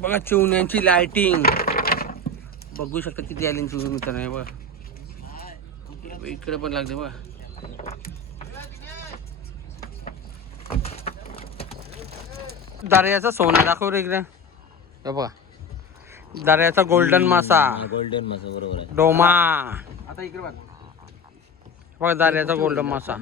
बघा चिवण्यांची लाइटिंग बघू शकता किती आली चिवणी मित्रांनो. बघा इकडे पण लागते बघा. दर्याचा सोना दाखव रे इकडे. बघा दर्याचा गोल्डन मासा. गोल्डन मासा बरोबर आहे. डोमा. आता इकडे बघ. बघा दर्याचा गोल्डन मासा.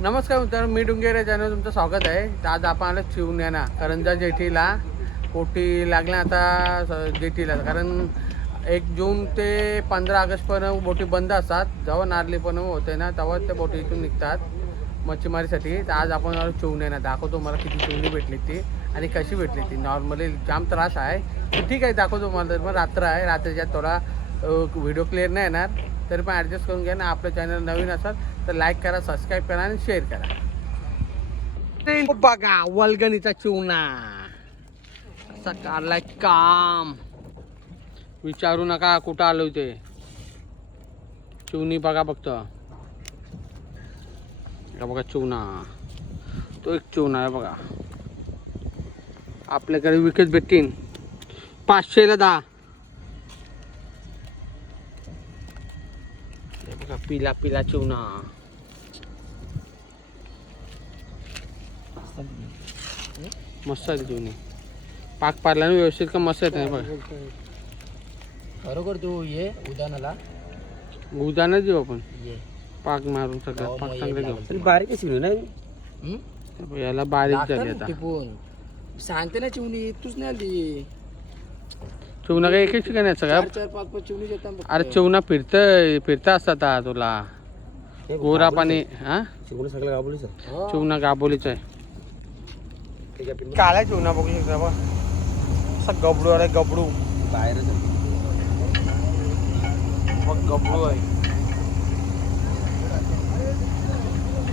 नमस्कार मित्रांनो, मी डुंगेरे चॅनल तुमचं स्वागत आहे. तर आज आपण आलो चिवण्याना करंजा जेठीला. पोटी लागल्या आता जेठीला, कारण 1 जून ते 15 ऑगस्टपर्यंत बोटी बंद असतात. जेव्हा नारळी पण होते ना तेव्हा त्या बोटी इथून निघतात मच्छीमारीसाठी. तर आज आपण आलो चिवण्याना. दाखवतो मला किती चिवणी भेटली ती आणि कशी भेटली ती. नॉर्मली जाम त्रास आहे, ठीक आहे दाखवतो मला. मग रात्र आहे, रात्रीच्यात थोडा व्हिडिओ क्लिअर नाही येणार, तरी पण ॲडजस्ट करून घ्या ना. आपलं चॅनल नवीन असाल तर लाईक करा, सबस्क्राईब करा आणि शेअर करा. बघा वल्गणीचा चिवणा असा काढलाय काम. विचारू नका कुठं आलो ते. चिवणी बघा फक्त. बघा चिवणा, तो एक चिवणा आहे बघा. आपल्याकडे विकत भेटतील 500ला 10. बघा पिला पिला चिवणा. मस्त आहे चिवणी. पाक पाडला ना व्यवस्थित का मस्त आहे बघा. खरोखर तू ये उद्यानाला. उदाहरण देऊ आपण. ये पाक मारून सगळं पाक चांगलं देऊ. बारीक शिवली नाही याला बारीक झाली आता. सांगते ना चिवणी तूच नाही आली. चिवणा काय एक ठिकाणी आहे सगळं. 4-5 चिवणी येतात. अरे चिवणा फिरता असतात तुला. गोरा पाणी हा चिवणी सगळं गाबोलीच. चिवणा गाबोलीच आहे. काला चिवणा बघू शकता बघ. असा गबडू आहे, गबडू बाहेर बघ गबडू आहे.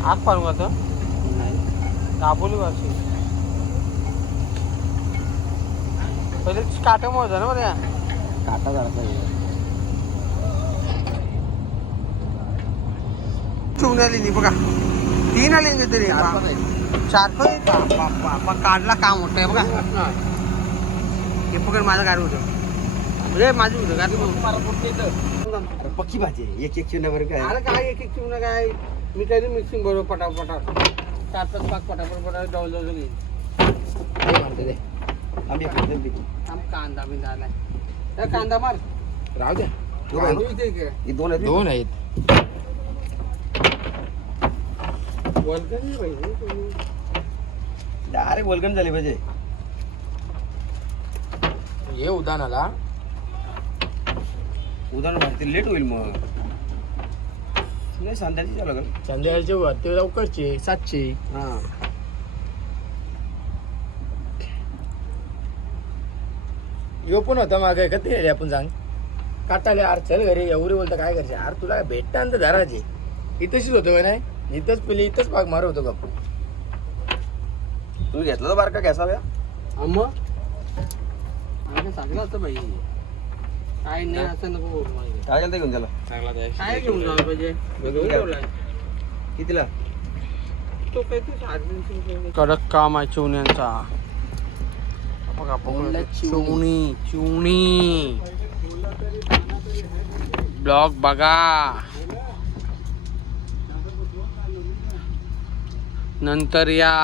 आग पाडू का गाबोली वाशी. पहिले काटामुळे होता ना बरं. काटा झाला चिवणी आली बघा. 3 आली तरी 4 पण काढला काम होत आहे बघा. हे पकड माझं गाडी होतं म्हणजे माझी होतं गाडी. पक्षी भाजी एक चिवण्यावर काय. अरे काय एक चिवणा काय. मी काही मिक्सिंग बरोबर पटापट 4-5 पाक पटापट जवळ घेईन. कांदा बिंदा आलाय. कांदा मार राहू द्या. दोन आहेत. अरे वल्गन झाली पाहिजे. ये उदानाला. उदान भरती लेट होईल मग. नाही संध्याची चालू लागेल. संध्याकाळची वरती लवकरची 7ची. हा यो पण होता मागे का ते आपण सांग काटाले. यार चल घरी एवढी बोलता काय करायचे. यार तुला भेटता तर धरायचे. इथंच होतो नाही. इथंच पिली इथंच पाक मार होतो गप्पू. तुम्ही घेतला तर बारका कॅसा व्या मग चांगलं असतं भाई. काय नाही असं नको. काय केलं घेऊन त्याला. काय घेऊन जायला पाहिजे. कितीला तो काहीतरी कडक काम आहे चिवण्यांचा. बघा चिवणी चिवणी ब्लॉग बघा. नंतर या.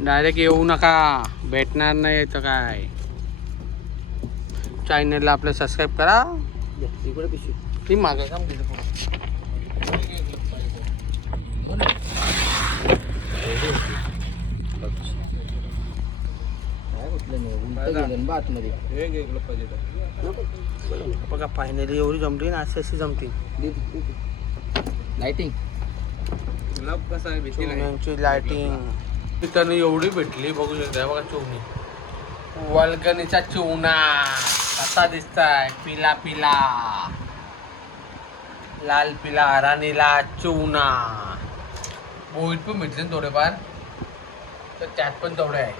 डायरेक्ट येऊ नका, भेटणार नाही तर काय. चॅनलला आपलं सबस्क्राईब करा. ती मागे काम केलं बघा. फायनली एवढी जमली ना अशी जमती. लाइटिंग कसा आहे. चिवण्यांची लाइटिंग तिथं एवढी भेटली बघू शकता. बघा चिवणी वल्गणीचा चिवणा कसा दिसताय. पिला पिला लाल पिला राणीला चिवणा. बोईट पण भेटले थोडेफार, तर त्यात पण तेवढे आहे.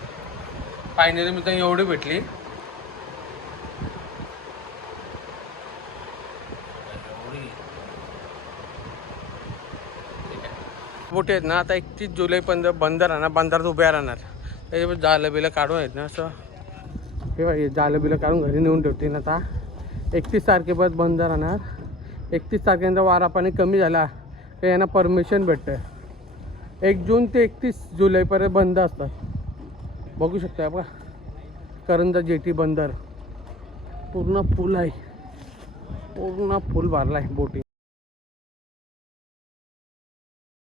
फायनली मी तर एवढी भेटली. बोटी आहेत ना आता 31 जुलैपर्यंत बंद राहणार, बंदरात उभ्या राहणार. त्याच्यामुळे जालं बिलं काढून आहेत ना असं हे बघा, जालं बिलं काढून घरी नेऊन ठेवतील. आता 31 तारखेपर्यंत बंद राहणार. 31 तारखेनंतर वारा पाणी कमी झाला की यांना परमिशन भेटतं. 1 जून ते 31 जुलैपर्यंत बंद असतात. बघू शकता बघा करंजा जेटी बंदर पूर्ण फुल आहे, पूर्ण फुल भरला आहे बोटी.